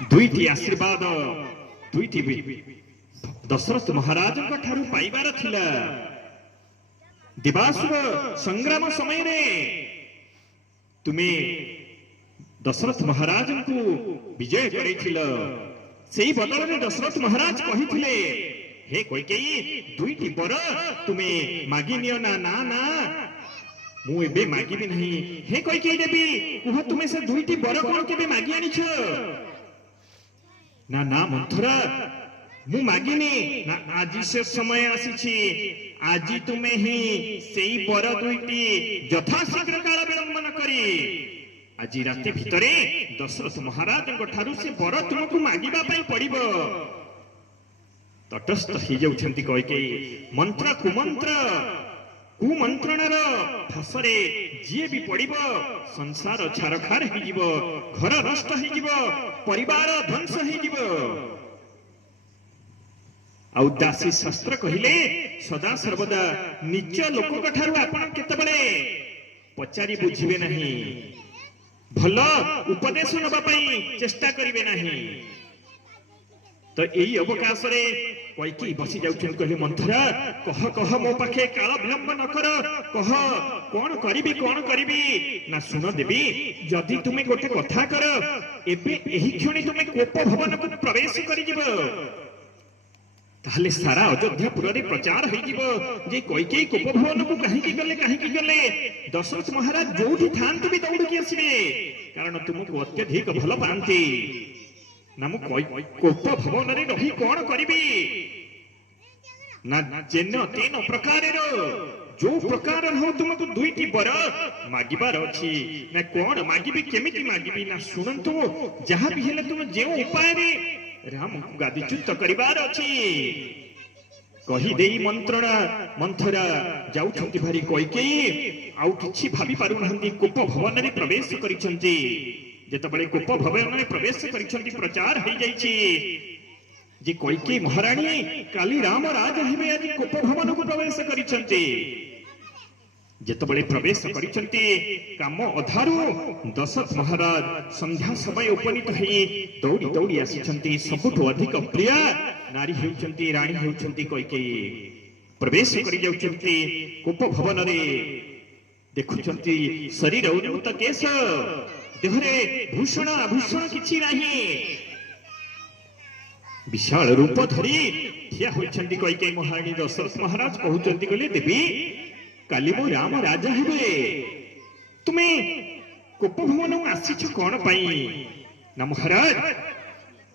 दुईटी आशीर्वाद दुईटी दशरथ महाराज ठारू पाइबार थिला। दिवासुर संग्राम समय रे तुमे दशरथ महाराज को विजय करेथिल। सेई बदल रे दशरथ महाराज कहिथिले हे कैकेयी दुईटी बर तुमे मागी नियो ना ना ना मु एबे मागिबी नहीं। हे कैकेयी देवी कुह तुमे से दुईटी बर कोन केबे मागी आनिछ? ना ना मंथरा मु मागिनी ना आज से समय आसीछि। आज तुमे ही सेई बर दुईटी यथाशीघ्र काल विलंबन करी आज राति भितरे दशरथ महाराज ठारू से बर तुमको मागिबा पई पड़िबो। तटस्थ हो जाउछंती कैकेयी। मंत्र कुमंत्र कुमंत्रणर फासरे जी भी पड़िबो संसार छारखार हो जिवो, घर नष्ट हो जिवो, परिवार ध्वंस हो जिवो। आउ दासी शास्त्र कहिले सदा सर्वदा निज लोक ठारू आपण केतबेले पचारि बुझिबे नहीं, भल उपदेश नबा पई चेष्टा करिवे नहीं। तो यही अवकाश रे कैकेयी बसी जाउछन कहले मंथरा कह कह मो पाखे काल विलंब न कर, कह कौन करिबी ना सुन देवी जदि तुमे गोटे कथा कर एबे एही क्षणी तुमे कोप भवन को प्रवेश करि जिवो ताहले सारा अयोध्यापुर रे प्रचार होई जिवो जे कैकेयी कोप भवन को काहे की गले दशरथ महाराज जोठी थांतु भी दौड़ के आसीबे कारण तुमको अत्यधिक भल पांती ना मु कोप भवन रे रही कौन करिबी ना जेन तेन प्रकार जो प्रकार हो तुमको दुईटी बर मागिबार अछि ना कौन मागिबी केमिति मागिबी ना सुनंतु जहां भी हेले तुम जे उपाय रे राम को गादीच्युत करिबार अछि कहि देई मंथरा जाउछंती भारी कैकेयी आउ किछि भाबी पारु नहंती कोप भवन रे प्रवेश करिसंती। जेतबेले कोप भवन में प्रवेश करिसंती प्रचार हो जाइछि जे कैकेयी महारानी काली राम राज हेबे आज कोप भवन को प्रवेश करिसंती। जेतबेले प्रवेश करिसंती काम अधारू दशरथ महाराज संध्या समय उपनीत होई दौड़ी दौड़ी आसिसंती। सबुठु अधिक प्रिय नारी हेउचंती रानी हेउचंती कैकेयी प्रवेश करि जाउचंती कोप भवन रे देखुचंती शरीर उन्नत केश देहरे भूषण आभूषण किछि नाही विशाल रूप धरी ठिया होइछंती कैकेयी महारानी। दशरथ महाराज कहउचंती कहले देवी काली मो राम राजा हेबे तुमे कोप भवन आसीछ कोन पई ना महाराज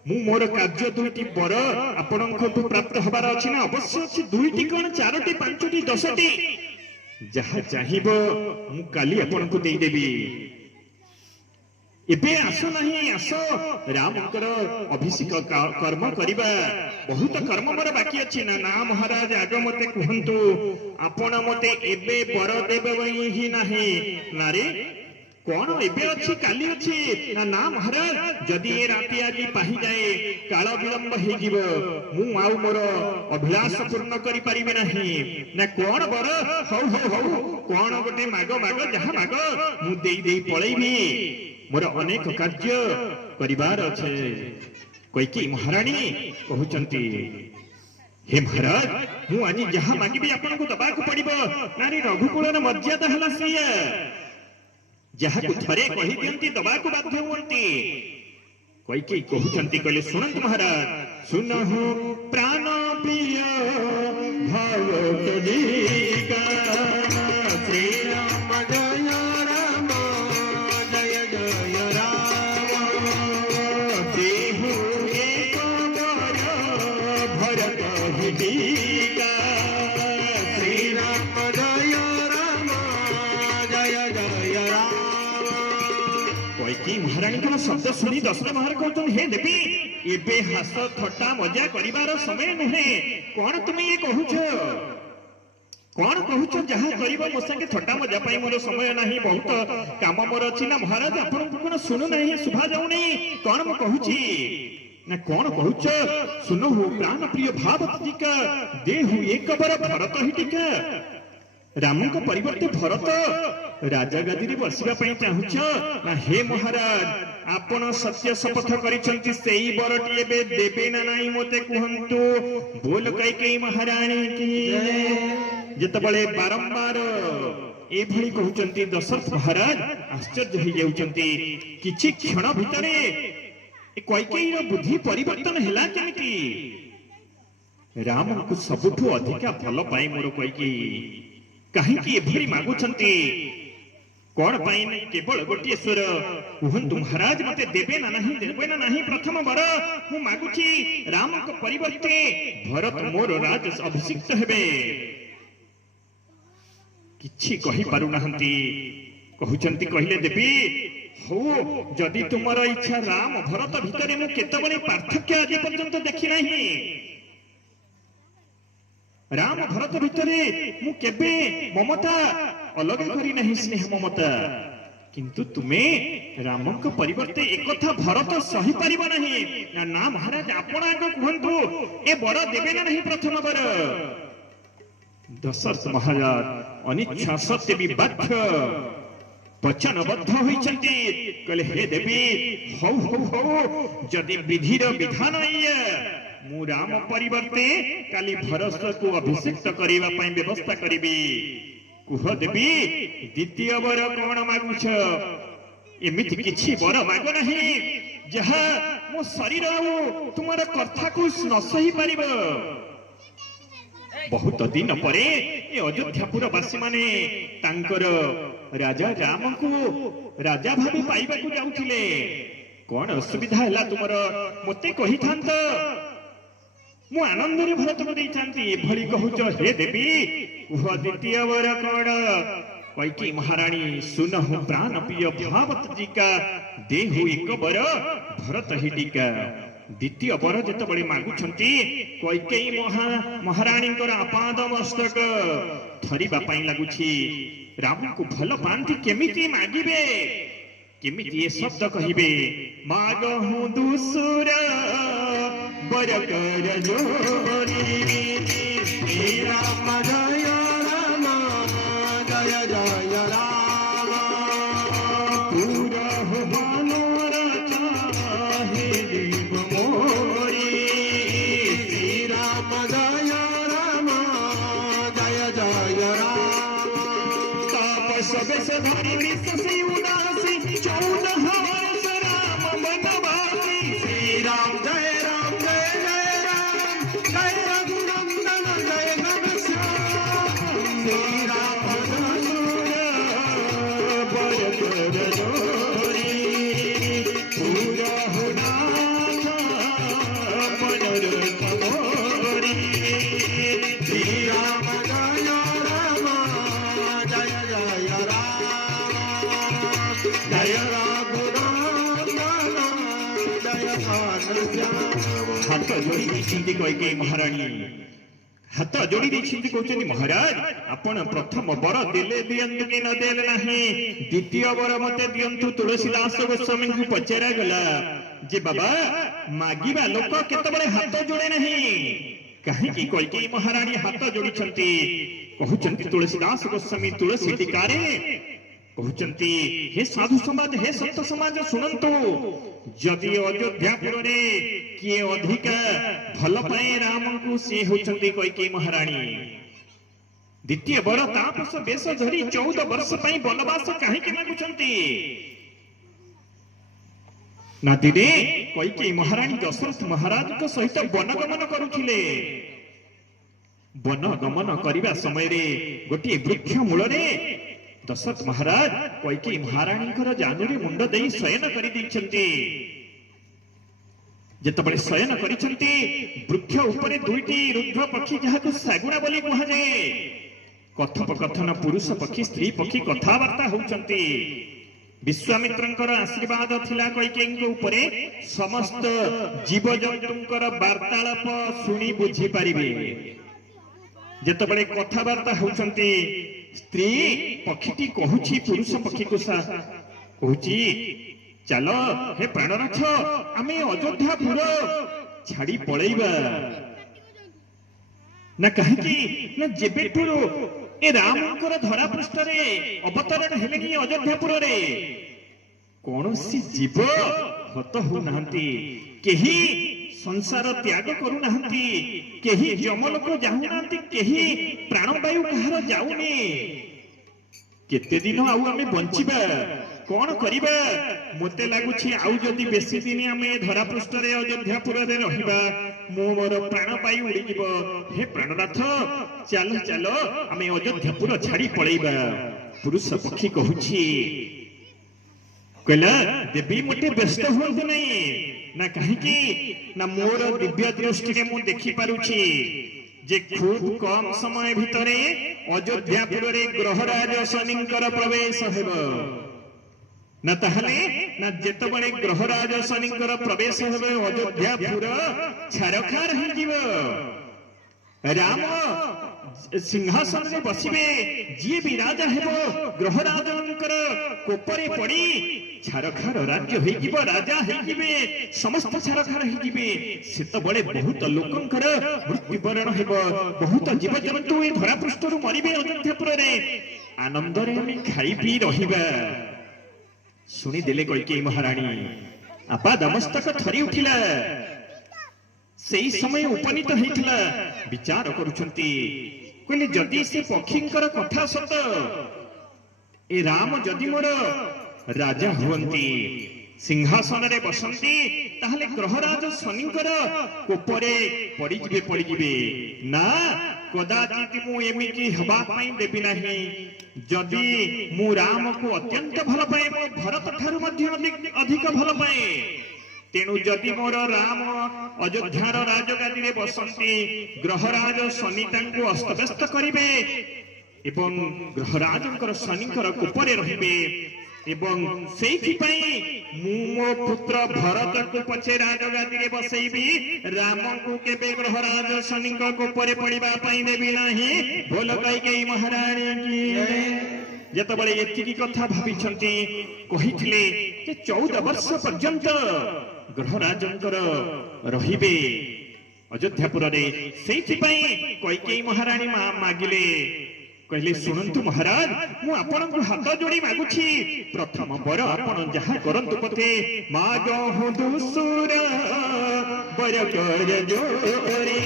मु मोर कार्य दुईटी बर आपणको प्राप्त हबार अछि ना अवश्य अछि दुईटी कोन चारोटी पांचटी दशटी जहा चाहिबो मु काली आपणको देई देबी। एबे आसो नहीं आसो रामकर अभिषेक कर्म करिबा बहुत कर्म मोर बाकी अछि ना ना महाराज आग मते कहंतु आपण मते एबे बर देबे ही नाही ना रे कौन एबे अछि काली अछि ना ना महाराज जदि ए राति आजी पाही जाए काल विलंब हे जिवो मु आउ मोर अभिलाष पूर्ण करि परिबे नाही ना कौन बर हौ हौ हौ कौन गोटे मागो मागो जहा मागो मु देई देई पळैबी मोर अनेक कार्य करिबार अछि। कैकेयी महारानी कहउचंती हे महाराज मु आनी जहा मागिबी आपन को दबा को पड़िबो नारी रघुकुलर मर्यादा हला सिया जहा को थरे कहि दियंती दबा को बाध्य होंती। कैकेयी कहउचंती कहले सुनंत महाराज सुनहु प्राण प्रिय भाव कलिका श्री राम जय राम जय जय राम देहु एक बर भरत हिडिका श्री राम जय राम जय जय राम। कैकेयी महारानी को शब्द सुनी दशरथ महाराज कहते हे देवी एबे हास थट्टा मजा करिबार समय नुहे कौन तुम ये कहूछ कौन कहूछ जहा करिबो मो संगे थट्टा मजा पाई मोर समय नाही बहुत काम मोर अछि ना महाराज आपन कोन सुनु नाही सुभा जाउ नहीं कौन मो कहूची ना कौन कहूछ सुनो हो प्राण प्रिय भाव टिका देहु एक बर भरत हिटिका राम को परिवर्ते भरत राजा गादी रे बसिबा पई चाहुछ ना हे महाराज आपण सत्य शपथ करिसंती सेही बरटी एबे देबे ना नाही मते कहंतु बोल कैकेयी महारानी की जेतबळे बारंबार एभଳି कहउचंती दशरथ महाराज आश्चर्य हो जाउचंती किछि क्षण भितरे कैकेयीर बुद्धि परिवर्तन हैला केमिति राम को सबुठु अधिका भल पाई मोर कैकेयी कहीं एभଳି मागुछंती कौन पाई नहीं केवल गोटे स्वर कहतु महाराज मते देबे ना नहीं प्रथम वर मु मागुची राम को परिवर्ते भरत मोर राज अभिषिक्त हेबे किछि कहि पारु नाहंती कहउचंती कहिले देबी हो जदि तुमर इच्छा राम भरत भितरे मु केतबळे पार्थक्य आज पर्यंत देखि नाही राम भरत भितरे मु केबे ममता अलग करी नहीं स्नेह ममता किंतु तुमे राम को परिवर्ते एक कथा भरत सही परिबा नहीं ना महाराज आपण आगो कहंतु ए बर देबे ना नहीं प्रथम बर दशरथ महाराज अनिच्छा सत्य विबाध्य वचनबद्ध होइछंती कहले हे देवी हौ हौ हौ जदि विधिर विधान ये मु राम परिवर्ते काली भरत को अभिषिक्त करिवा पई व्यवस्था करिबी कुह देवी द्वितीय वर कोन मागुछ एमिति किछि वर माग नहीं जहा मो शरीर तुमर कथा को न सही परिबो बहुत दिन परे ए अयोध्यापुर वासी माने तांकर राजा राम को राजा भाबी पाइबा को जाउथिले कोन असुविधा हला तुमर मते कहि थांत मु आनंद रे भरत को देई थांती एभली कहउच हे देवी कुह द्वितीय वर कोन कैकेयी महारानी सुनहु प्राण प्रिय भावत जी का देहु एक वर भरत हिडिका द्वितीय वर जेतबळे मागुछंती कैकेयी महारानी आपाद मस्तक थरिबा पई लागुछि राम को भल पांती केमिति मागिबे केमिति ये शब्द कहिबे मागहु दुसुर बर कर जोरी राम जय राम जय जय राम पूरहु मनोरथ हे देव मोरी श्री राम जय राम जय जय राम तापस बेस धरि वृष से उदासी 14 वर्ष राम बनवासी श्री राम जय राम जय जय राम जय रघुनंदन जय घनश्याम श्री राम दशरथ बर कर जोरी पूरहु नाथ मनोरथ मोरी श्री राम जय राम जय जय राम जय रघुनंदन जय घनश्याम हाथ जोड़ी देखिए कैकेयी महारानी हाथ जोड़ी देखिए कहते महाराज आपण प्रथम वर देले दियंतु कि न देले नहीं द्वितीय वर मते दियंतु तुलसीदास गोस्वामी को पचरा गला जे बाबा मागिबा लोक केतबळे हाथ जोड़े नहीं कहीं की कैकेयी महारानी हाथ जोड़ी छंती कहउचंती तुलसीदास गोस्वामी तुलसी टीकारे कहउचंती हे साधु समाज हे संत समाज सुनंतु जदि अयोध्यापुर रे किए अधिक भल पाए राम को से होचंती कैकेयी महारानी द्वितीय वर तापस बेश धरी 14 वर्ष पई वनवास काहे के मागुचंती ना दिने कैकेयी महारानी दशरथ महाराज को सहित वनगमन करुथिले वनगमन करिबा समय रे गोटे वृक्ष मूल रे दशरथ महाराज कैकेयी महारानी जानुरी मुंड देई शयन करि दैछंती जेतबळे शयन करिछंती वृक्ष उपरे दुईटी रुद्र पक्षी जहाको सागुणा बोली कहा जाए कथोपकथन पुरुष पक्षी स्त्री पक्षी कथावार्ता होउछंती विश्वामित्रंकर आशीर्वाद थिला कैकेयी उपरे समस्त जीव जंतुंकर वार्तालाप सुनी बुझी पारिबे जेतबळे कथावार्ता होउछंती स्त्री पक्षी कहूची पुरुष पक्षी को कहूची चलो हे प्राणनाथ आमे अयोध्यापुर छाड़ी पळैबा ना कहीं ना जेबेठु ए रामकर धरा पृष्ठ रे अवतरण हेले अयोध्यापुर रे कौनसी जीव हत होनांती केही संसार त्याग करू नांती केही जमलोक जाऊ नांती केही प्राणवायु कहार जाऊनी केते दिन आउ आमे बंचिबा कौन करिबा मते लागुछि आउ जदि बेसी दिन आमे धरा पृष्ठ रे अयोध्यापुर रे रहिबा मोर प्राणवायु उड़ी जीव हे प्राणनाथ चल चल आमे अयोध्यापुर छाड़ी पळैबा पुरुष पक्षी कहूछि कहला देवी मते व्यस्त हुअंतु नहीं ना कहीं ना मोर दिव्य दृष्टि रे मु देखि पारुछि जे खूब कम समय भितरे अयोध्यापुर रे ग्रहराज शनिंकर प्रवेश हेबो ना ताहले ना जेतबळे ग्रहराज शनिंकर प्रवेश हेबो अयोध्यापुर छारखार हे जीव राम सिंहासन रे बसिबे जी भी राजा हेबो ग्रहराजंकर कोपरे पड़ी छारखार राज्य होई जीव राजा होई जीवे समस्त छारखार होई जीवे सेत बळे बहुत लोकंकर मृत्युवरण हेबो बहुत जीव जंतु ए धरा पृष्ठरु मरिबे अयोध्यापुर रे आनंद रे हम खाई पी रहिबा सुनी देले कइके महारानी आपा दमस्तक थरी उठिला सेई समय उपनीत हेतिला विचार करूछंती कहले जदि से पक्षींकर कथा सत ए राम जदि मोर राजा हुअंती सिंहासन रे बसंती ताहले ग्रहराज शनिंकर कोपरे पड़ी जिबे ना कदाचित मु एमिति हबा पई देबी नाही जदि मु राम को अत्यंत भल पाए मो भरत ठारू मध्ये अधिक भल पाए तेणु जदि मोर राम अयोध्यार राजगादी रे बसंती ग्रहराज शनि तांको अस्तव्यस्त करिवे एवं ग्रहराजंकर शनिंकर कोपरे रहिबे एवं सेठी पई मु मो पुत्र भरत को पछे राजगादी रे बसैबी राम को केबे ग्रहराज शनिंकर कोपरे पड़िबा पई देबी नाही बोल कई महारानी की जेतबळे एतिकी कथा भाबिछंती कहिथिले जे 14 वर्ष पर्यंत ग्रहराजंकर रहिबे अयोध्यापुर रे सेठी पई कई महारानी मागिले कहले सुनंतु महाराज मु आपन को हाथ जोड़ी मागुछि प्रथम बर आपन जहा करंतु पते मागो हूं दुसुर बर कर जोरी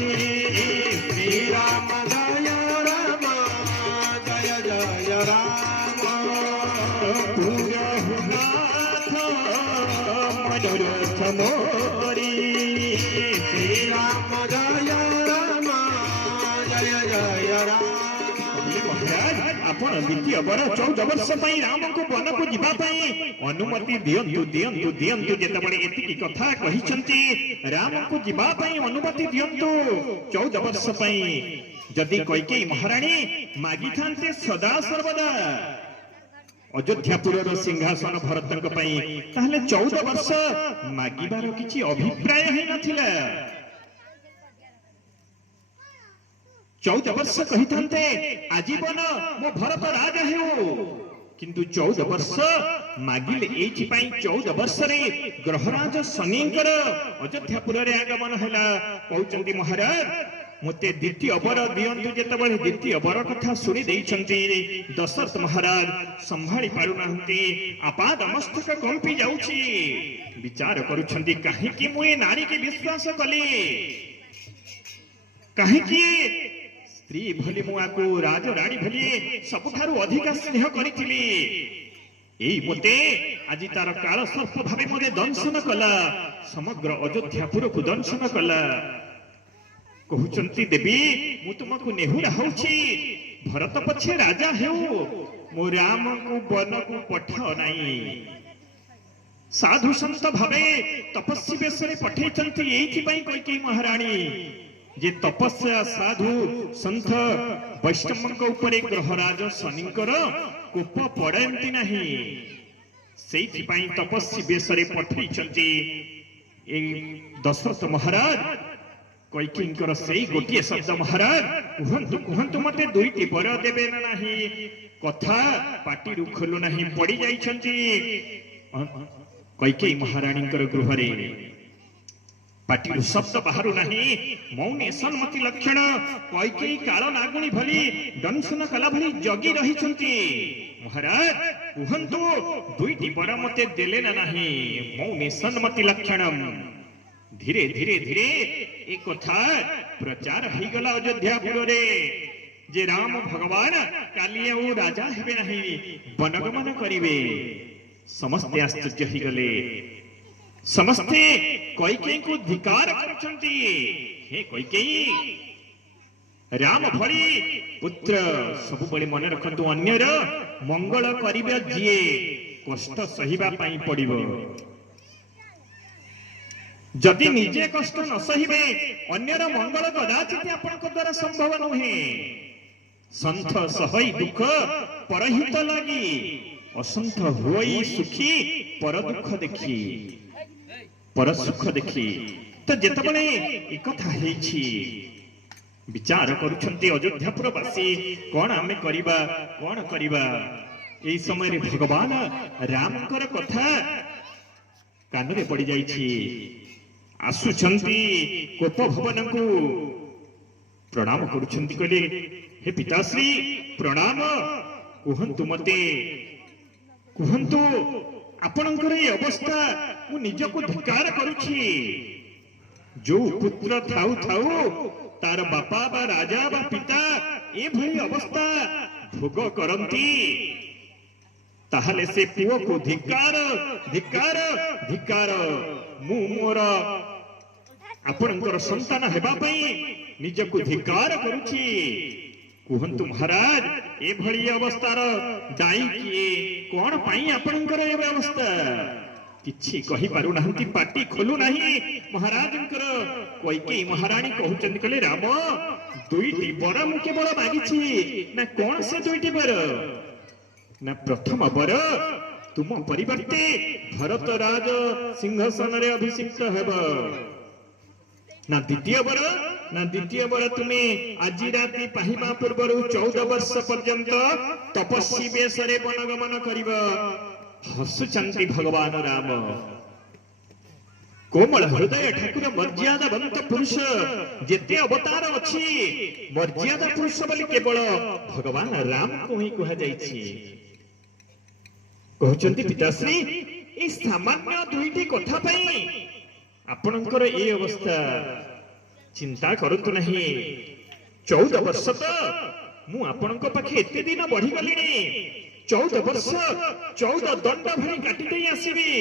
श्री राम जय राम जय जय राम पूजा नाथ मनोरथ मोरी श्री राम जय राम जय जय राम आपण द्वितीय बर 14 वर्ष पई राम को वन को जिबा पई अनुमति दियंतु दियंतु दियंतु जेतबळे एतिकी कथा कहिसंती राम को जिबा पई अनुमति दियंतु 14 वर्ष पई जदि कइके महारानी मागी थांते सदा सर्वदा अयोध्यापुर सिंहासन भरतंक पई ताहले 14 वर्ष मागिबार किछि अभिप्राय हे नथिला 14 वर्ष कही थांते आजीवन मो भरत राजा हेउ किंतु 14 वर्ष मागिले एठी पई 14 वर्ष रे ग्रहराज शनिंकर अयोध्यापुर रे आगमन हला कहउचंती महाराज मते द्वितीय बर दियंतु जेतबळे द्वितीय बर कथा सुनि देइछंती दशरथ महाराज संभाळी पारु नाहंती आपाद मस्तक कंपी जाउछि विचार करूछंती काहे कि मु ए नारी के विश्वास कली काहे कि स्त्री भली मुआको राज रानी भली सबठारु अधिक स्नेह करिथिली एई मते आजि तार काल सर्प भाबे मने दंशन कला समग्र अयोध्यापुर को दंशन कला कहउचंती देवी मु तुमको नेहुरा होछि भरत पछे राजा हेउ मो राम को वन को पठाओ नाही साधु संत भाबे तपस्वी बेसरे पठेचंती एथि पई कइके महारानी जे तपस्या साधु संत वैष्णवंक उपरे ग्रहराज शनिंकर कोप पड़ती नाही सेठी पई तपस्वी बेसरे पठेचंती ए दशरथ महाराज कैकेयींकर सेई गोटिए शब्द महाराज कुहंतु कुहंतु मते दुईटी बर देबे ना नाही कथा पाटी खोलु नाही पड़ी जाइछंती कैकेयी महारानींकर गृहरे पाटी शब्द बाहरु नहीं मौनी सन्मति लक्षण कैकेयी काल नागुणी भली दंशन कला भली जगी रहिछंती महाराज कुहंतु दुईटी वर मते देले ना नाही मौनी सन्मति लक्षणम धीरे धीरे धीरे एक कथा प्रचार हो गला अयोध्यापुर रे जे राम भगवान काली राजा हेबे नहीं वनगमन करिवे समस्ते आश्चर्य हो गले समस्ते कैकेयी को धिकार करछंती हे कैकेयी राम भली पुत्र सब बड़े मन रखतु अन्यर मंगल करिबे जिए कष्ट सहिबा पई पड़िबो जदि निजे कष्ट न सहिबे अन्यर मंगल कदाचित आपनक द्वारा संभव नहे संथ सहई दुख परहित लागी असंथ होई सुखी पर दुख देखी पर सुख देखी तो जेतबले एक कथा हेछि विचार करुछंती अयोध्यापुरवासी कौन आमे करिबा कौन करिबा एई समय रे भगवान रामकर कथा कानरे पड़ी जाइछि आसुछंती कोप भवन को प्रणाम करुछंती कहले हे पिताश्री प्रणाम कुहंतु मते कुहंतु आपनकर ए अवस्था मु निजको धिकार करुछि जो पुत्र थाउ थाउ तार बापा बा राजा बा पिता ए भली अवस्था भोग करंती ताहले से पुओ को धिकार धिकार धिकार मु मोर आपनकर संतान हेबा पई निजको धिकार करुछि कुहंतु महाराज ए भली अवस्थार दाई किए कोन पई आपनकर ए अवस्था किछि कहि पारु नाहंती पाटी खोलु नाही महाराजंकर कैकेयी महारानी कहउचंती कहले राम दुईटी वर मु केवल मागिछि ना कोन से दुईटी वर ना प्रथम वर तुम परिवर्ते भरत राज सिंहासन रे अभिषिक्त हेब ना द्वितीय वर तुम्हें आज राति पाहिबा पूर्व 14 वर्ष पर्यंत तपस्वी बेश रे वनगमन करिब हसुचंती भगवान राम कोमल हृदय ठाकुर मर्यादावंत पुरुष जेते अवतार अछि मर्यादा पुरुष बोली केवल भगवान राम को ही कहा जाइछि कहउचंती पिताश्री ए सामान्य दुईटी कथा पई आपनकर ए अवस्था चिंता करतु नहीं 14 वर्ष तो मु आपनक पाखे एते दिन बढ़ी गलिनी 14 वर्ष 14 दंड भरी काटी दे आसीबी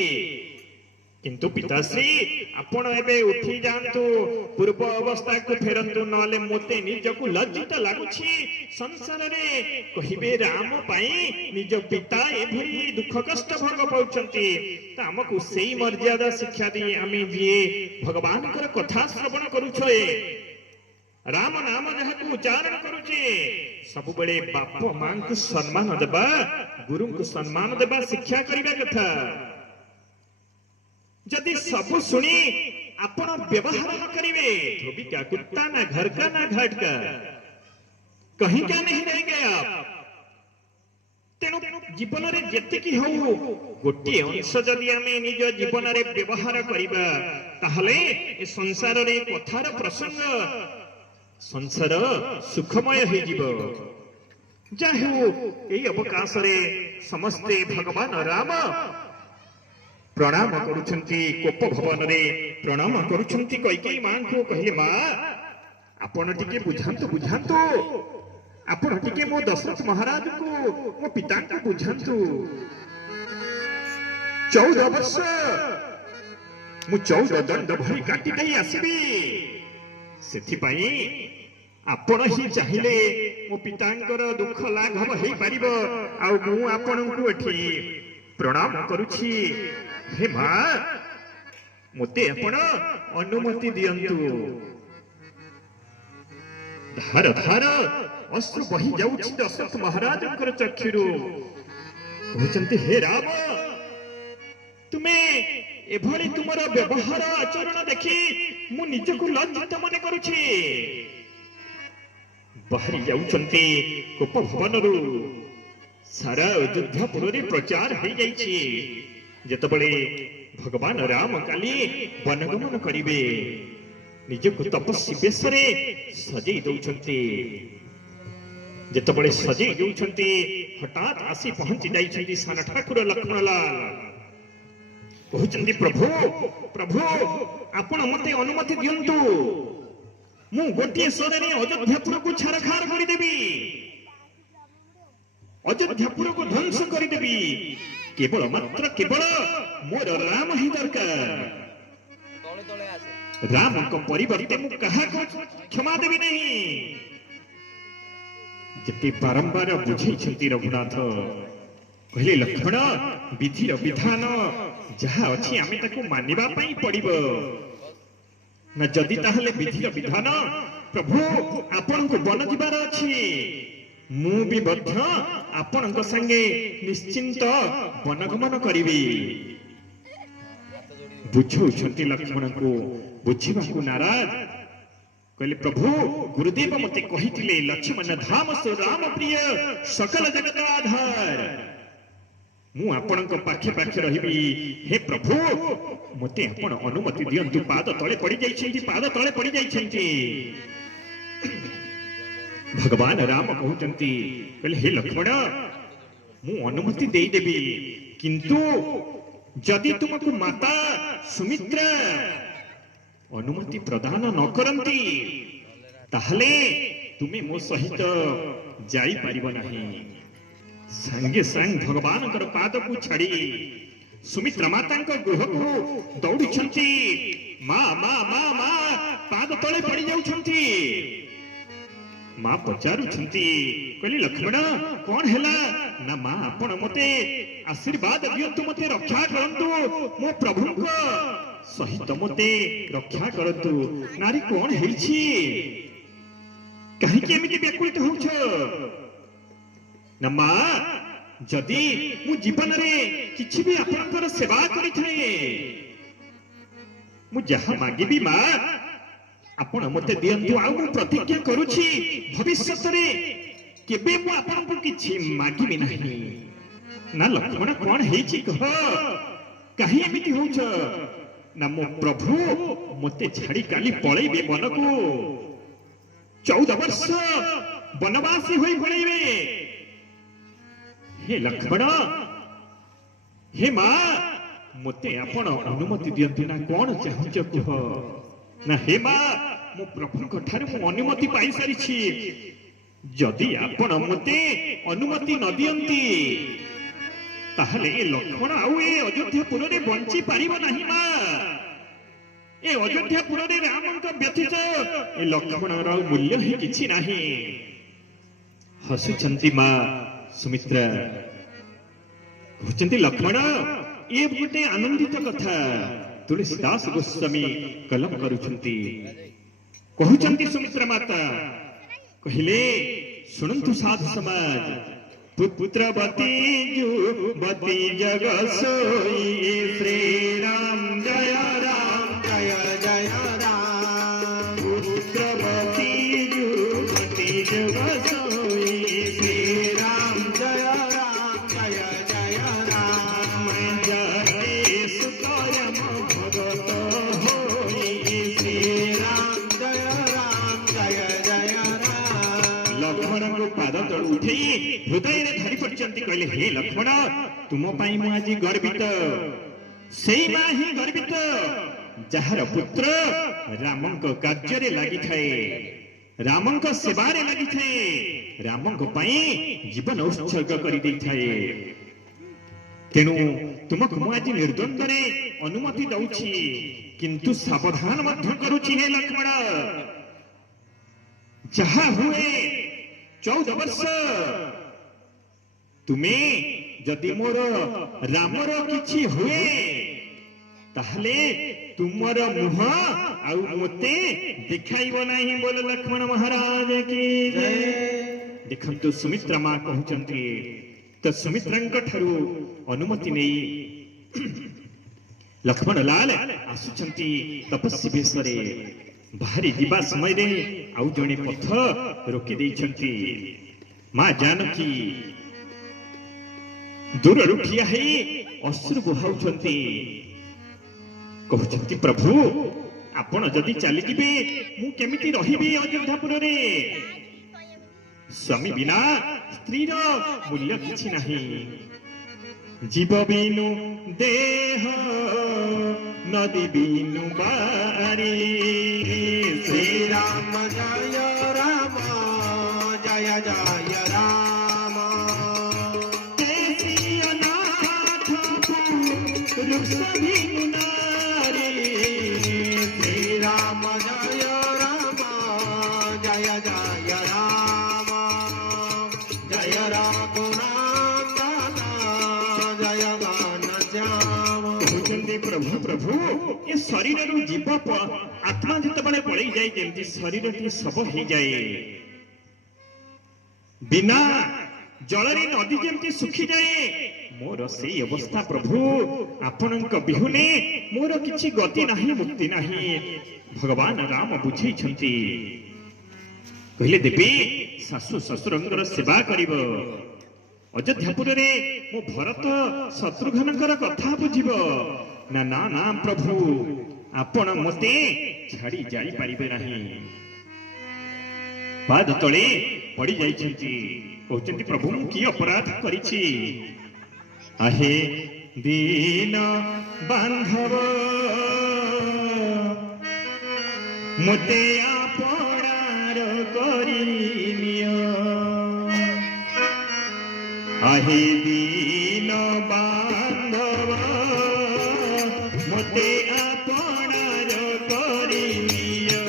किंतु पिताश्री आपण एबे उठी जानतु पूर्व अवस्था को फेरंतु नले मोते निजको लज्जित लागुछि संसार रे कहिबे राम पाई निज पिता एभली दुख कष्ट भोग पाउचंती त हमकु सेही मर्यादा शिक्षा दी आमी जे भगवान कर कथा श्रवण करूछे राम नाम जहाकु उच्चारण करूछे सब बड़े बाप मां को सम्मान देबा गुरु को सम्मान देबा शिक्षा करिबा कथा जदि सब सुनी आपण व्यवहार न करिवे धोबी का कुत्ता ना घर का ना घाट का कहीं का नहीं रह गया तेणु जीवन रे जेति की हो गोटे अंश जदि आमे निज जीवन रे व्यवहार करिबा ताहले ए संसार रे कथार प्रसंग संसार सुखमय हो जीवो जाहु एई अवकाश रे समस्ते भगवान राम प्रणाम करुछंती कोप भवन रे प्रणाम करुछंती कैकेयी मां को कहले मां आपण टिके बुझांतु बुझांतु आपण टिके मो दशरथ महाराज को मो पिता को बुझांतु 14 वर्ष मु 14 दंड भरी काटी दई आसीबी सेथि पई आपण ही चाहिले मो पितांकर दुख लाघव हेई परिबो आ मु आपण को एठी प्रणाम करुछि हे मां मोते आपण अनुमति दियंतु धार धार अश्रु बही जाउछि दशरथ महाराजंकर चक्षुरु कहउचंती हे राम तुमे एभली तुमर व्यवहार आचरण देखि मु निजको लज्जित मने करूछि बाहरी जाउछंती कोप भवनरु सारा अयोध्यापुर रे प्रचार हो जाइछि जेतबळे भगवान राम काली वनगमन करिवे निजको तपस्वी बेश रे सजई दउछंती जेतबळे सजई दउछंती हठात आसी पहुंची जाइछन्ति सान ठाकुर लक्ष्मणलाल कहउछन्ति प्रभु प्रभु आपण मते अनुमति दियंतु मु गोटे स्वरे अयोध्यापुर को छारखार करदेवी अयोध्यापुर को ध्वंस करदेवी केवल मात्र केवल मोर राम ही दरकार राम को परिवर्ते मु कहा को क्षमा देवी नहीं जति बारंबार बुझाई रघुनाथ कहले लक्ष्मण विधि विधान जहा अच्छी आमे ताको मानिबा पई पड़िबो ना जदि ताहले विधि विधान प्रभु आपण को वन दिबार अछि मु भी बद्ध आपण को संगे निश्चिंत वनगमन करिबी बुझौछन्ति लक्ष्मण को बुझिबा को नाराज कहले प्रभु गुरुदेव मते कहिथिले लक्ष्मण धाम सो राम प्रिय सकल जगत आधार मु आपण को पाखे पाखे रहिबी हे प्रभु मते आपण अनुमति दियंतु पाद तळे पड़ी जाइछन्ति पाद तळे पड़ी जाइछन्ति भगवान राम कहउछन्ति कहले हे लक्ष्मण मु अनुमति देई देबी किंतु जदि तुमको माता सुमित्रा अनुमति प्रदान न करंती ताहले तुमे मो सहित जाई परिबो नाही संगे संग भगवान कर पाद को छाड़ी सुमित्रा माता गृह को दौड़ी छंती मा मा मा मा पाद तळे पड़ी जाउछंती मां पचारू छंती कहली लक्ष्मण कौन हैला ना मां आपण मते आशीर्वाद दियंतु मते रक्षा करंतु मो प्रभु को सहित मते रक्षा करंतु नारी कौन हेछि कहि के एमिति बेकुलित होछ ना मां जदि मु जीवन रे किछि भी आपनकर सेवा करि थाए मु जहा मागिबी मां आपण मते दियंतु आ मु प्रतिज्ञा करूछि भविष्यत रे केबे मु आपण को किछि मागिबी नाही ना लक्ष्मण कोन हेछि कह काहे एमिति होछ ना मो प्रभु मते छाड़ी काली पळैबे मन को 14 वर्ष वनवासी होई पळैबे हे लक्ष्मण हे मां मते आपण अनुमति दियंतु ना कोन चाहछ कह ना हे मां मो प्रभु ठारे मु अनुमति पाई सारिछि जदि आपण मते अनुमति न दियंती ताहले ए लक्ष्मण आउ ए अयोध्यापुर रे बंची पारिबो नाही मां ए अयोध्यापुर रे रामंक व्यतीत ए लक्ष्मण रा मूल्य ही किछि नाही हसुचंती मां सुमित्रा कहचंती लक्ष्मण ए गोटे आनंदित कथा तुलसीदास गोस्वामी कलम करुछंती कहउछंती सुमित्रा माता कहिले सुनंतु साधु समाज पुत्रवती युवती जग सोई श्री राम जय जय राम पुत्रवती युवती जग सोई श्री राम जय जय राम जय सुतयम भगत होई श्री राम जय जय राम लक्ष्मण को पाद तळ उठे हृदय रे धरी पड़चंती कहले हे लक्ष्मण तुम पाई मु आज गर्वित सेई मा ही गर्वित जहार पुत्र रामंक कार्य रे लागि थाए रामंक सेवा रे लागि थाए रामंक पाई जीवन उत्सर्ग करि दै थाए तेनु तुमको मु आज निर्द्वंद रे अनुमति दउछि किंतु सावधान मध्य करूछि हे लक्ष्मण जहा हुए 14 वर्ष तुम्हें जदि मोर रामर किछि हुए ताहले तुमर मुह आउ मते दिखाइबो नाही बोल लक्ष्मण महाराज की जय देखंतु सुमित्रा मां कहउचंती त सुमित्रांक ठारू अनुमति नै लक्ष्मण लाल आसुचंती तपस्वी बेसरे बाहरी दिबा समय रे आउ जणे पथ रोकी दैछंती मां जानकी दूर रुखिया है अश्रु बुहाउछंती कहउछंती प्रभु आपण जदि चली जिबे मु केमिति रहिबी अयोध्यापुर रे स्वामी बिना स्त्रीर मूल्य किछि नाही जीव बिनु देह नदी बिनु बारी श्री राम जय राम जय जय राम देसी अनाथ पुरुष बिनु नारी श्री राम जय राम जय जय राम जय रघुनंदन जय घनश्याम। कहते प्रभु प्रभु ये शरीर जीव आत्मा जिते पड़े जाए जमी शरीर टी सब हो जाए बिना जल नदी जमी सुखी जाए मोर से अवस्था प्रभु आपण बिहुने मोर किछि गति नहीं मुक्ति नहीं भगवान राम बुझे कहले देवी शाशु शशुर सेवा करिब अयोध्यापुर रे मो भरत शत्रुघ्नकर कथा बुझिब ना ना ना प्रभु आपण मते छाड़ी जाई परिबे नहीं पाद तले पड़ी जाइछंती कहते प्रभु मु की अपराध करिछि आहे दीन बांधव मते आपणार करिनियो आहे दीन बांधव मते आपणार करिनियो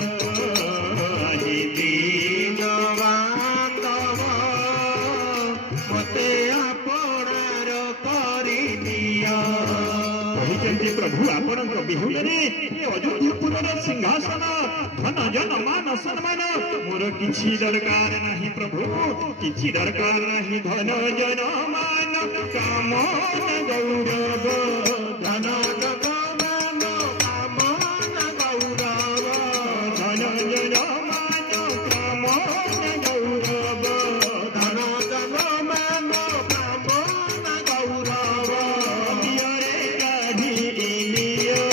आहे दीन बांधव मते आपणार करिनियो। कहते प्रभु आपण बिहुल अयोध्यापुर सिंहासन धन जन मान सम्मान मोर किछि दरकार नहीं प्रभु किछि दरकार नहीं धन जन मान काम गौरव धन जन मान काम गौरव धन जन मान काम गौरव धन जन मान काम गौरव दियरे काढी लियो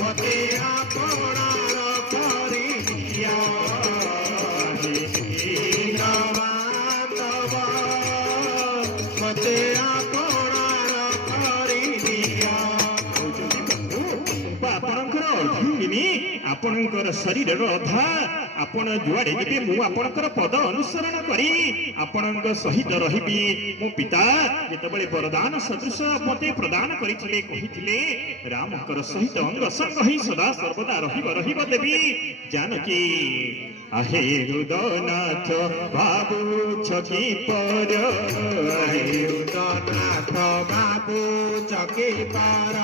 मते आपणार करिनियो दीन बांधव मते आपणार करिनियो। आपणकर अर्धांगिनी आपणकर शरीर अधा आपण जुआड़े जी मु आपणकर पद अनुसरण करी आपणक सहित रहिबी मो पिता जेतबेले वरदान सदृश मते प्रदान करिथिले कहिथिले रामकर सहित अंग संग ही सदा सर्वदा रहिब देवी जानकी आहे रुदनाथ बाबू छकी पर आहे रुदनाथ बाबू छकी पर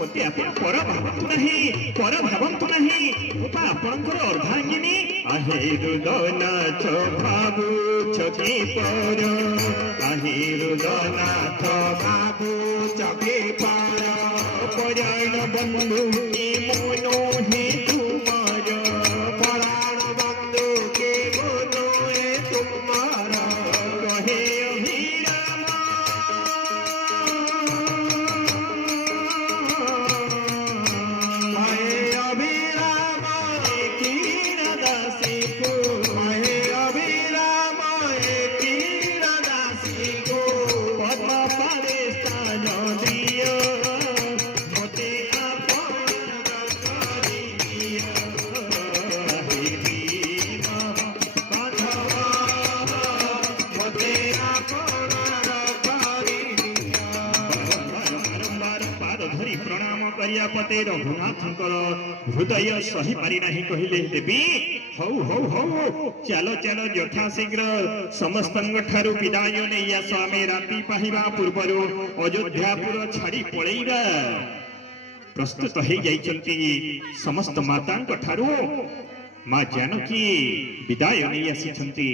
मते आपण पर भावंतु नहीं उपा आपणकर अर्धांगिनी आहे रुदनाथ बाबू छकी पर आहे रुदनाथ बाबू छकी पर परायण बंधु की मोनो हे तुमार परायण बंधु की मोनो हे तुमार कहे अभिराम कहे अभिराम कीण दासी को कहे अभिराम कीण दासी को पद्म पारे स्थान दियो मते आपणार करिनियो हे दीन बांधव मते आपणार करिनियो। बारंबार पाद धरी प्रणाम करिया पते रघुनाथंकर हृदय सही पारि नहीं कहले देवी हौ हौ हौ चलो चलो यथा शीघ्र समस्तंग ठारू विदाय नहीं आस आमे राति पाहिबा पूर्वरु अयोध्यापुर छाड़ी पळेइबा प्रस्तुत हो जाइछंती समस्त मातांक ठारू मां जानकी विदाय नहीं आसीछंती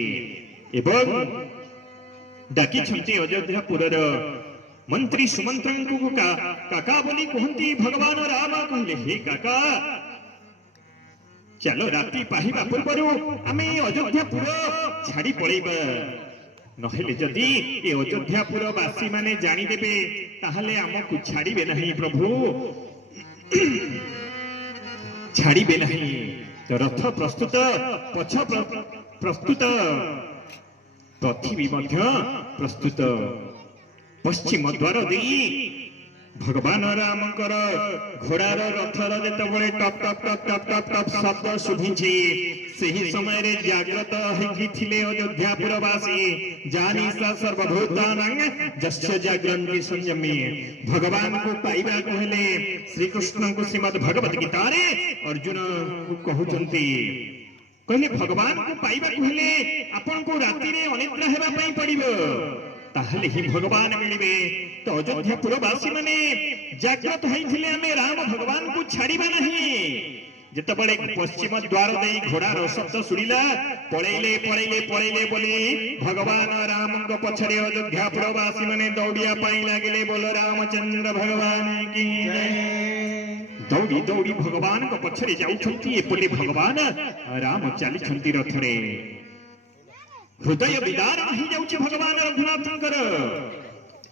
एवं डाकी छंती अयोध्यापुरर मंत्री सुमंत्रंकु काका बोली कहती भगवान राम कहले हे काका चलो राति पाहिबा पूर्वरु आमे अयोध्यापुर छाड़ी पळेइबा नहेले जदि ए अयोध्यापुर वासी माने जानी देबे ताहले हमकु छाड़ीबे नहीं प्रभु छाड़ीबे नहीं तो रथ प्रस्तुत पछ प्रस्तुत पृथ्वी मध्य प्रस्तुत पश्चिम द्वार दे भगवान रामकर घोड़ार रथर जेतबळे टप टप टप टप टप टप शब्द शुभिछि सही समय रे जागृत होई थिले अयोध्यापुरवासी जानिसा सर्वभूतानां जस्य जागृति संयमी भगवान को पाइबा कहले श्री कृष्ण को श्रीमद् भगवत गीता रे अर्जुन को कहउचंती कहले भगवान को पाइबा कहले आपन को राति रे अनिद्रा हेबा पई पड़िबो ताहले ही भगवान मिलिबे तो अयोध्यापुरवासी माने जागृत होइथिले आमे राम भगवान को छाड़ीबा नहीं जेतबळे पश्चिम द्वार देई घोड़ार शब्द सुनिला पळैले पळैले पळैले बोली भगवान रामक पछरे अयोध्यापुरवासी माने दौड़िया पाई लागिले बोल रामचंद्र भगवान की जय दौड़ी दौड़ी भगवान को पछरे जाउछंती एपटे भगवान राम चली छंती रथरे हृदय विदार नहीं जाउछि भगवान रघुनाथंकर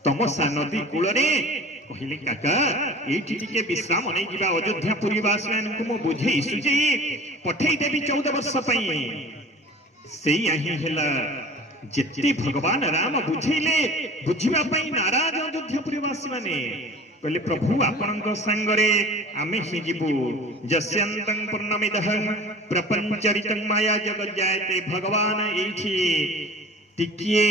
तमसा नदी कूलरे कहले काका एठी टिके विश्राम नै जिबा अयोध्यापुरी वासियान को बुझेई सुझेई पठेई देबी 14 वर्ष पई सेई आही हेला जेते भगवान राम बुझेइले बुझिबा पई नाराज अयोध्यापुरी वासी माने कहले प्रभु आपनक संगरे आमे ही जीवु जस्यन्तं पूर्णमिदः प्रपंचरितं माया जगत जायते भगवान एठी टिकिए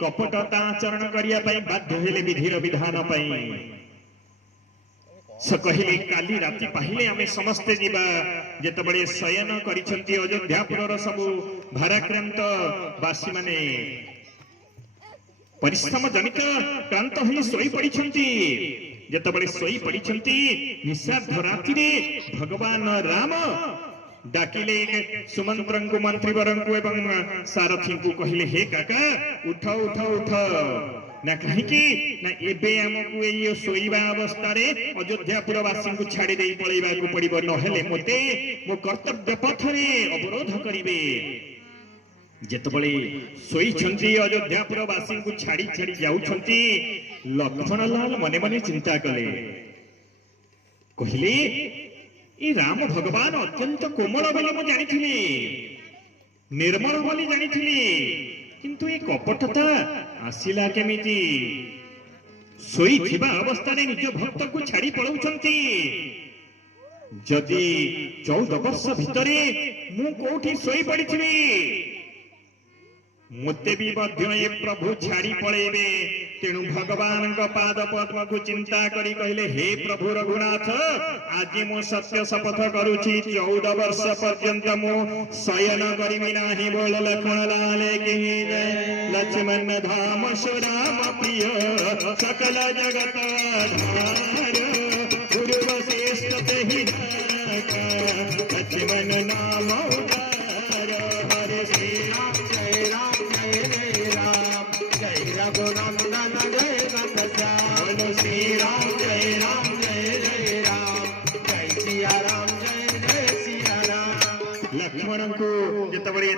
कपटता आचरण करिया पई बाध्य हेले विधिर विधान पई स कहिले काली राति पाहिले आमे समस्ते जीवा जेतबळे शयन करिसंती अयोध्यापुरर सबु भाराक्रांत वासी माने परिश्रम जनित क्रांत होई सोई पडिछंती जेतबळे सोई पडिछंती निशार्ध राति रे भगवान राम डाकिले सुमंत्रंकु मंत्रीवरंकु एवं सारथींकु कहिले हे काका उठ उठ उठ ना कहीं कि ना एबे हमकु एई सोईबा अवस्था रे अयोध्यापुरवासी को छाड़ी देई पळैबा को पड़िबो नहेले मोते मो कर्तव्य पथरे अवरोध करिवे जेतबळे सोई छंती अयोध्यापुरवासी को छाड़ी छाड़ी जाउछंती लक्ष्मणलाल मने मने चिंता कले कहिले ई राम भगवान अत्यंत कोमल बोली मु जानिथिली निर्मल बोली जानिथिली किंतु ए कपटता आसिला केमिति सोई थिबा अवस्था रे निज भक्त को छाड़ी पळौछंती जदि 14 वर्ष भितरे मु कोठी सोई पड़िथिबी मोते भी मध्य ए प्रभु छाड़ी पळेबे तेणु भगवान का पाद पद्म को चिंता करी कहले हे प्रभु रघुनाथ आज मु सत्य शपथ करूची 14 वर्ष पर्यंत मु शयन करिबि नाही बोल लक्ष्मणलाल की जय लक्ष्मण धाम सुराम प्रिय सकल जगत धार गुरु वशिष्ठ तेहि लक्ष्मण नाम उदार हरे श्री राम जय राम जय राम जय रघुनंदन जय बोलो श्री राम जय राम जय सिया राम जय सिया राम लक्ष्मण को जेतबळे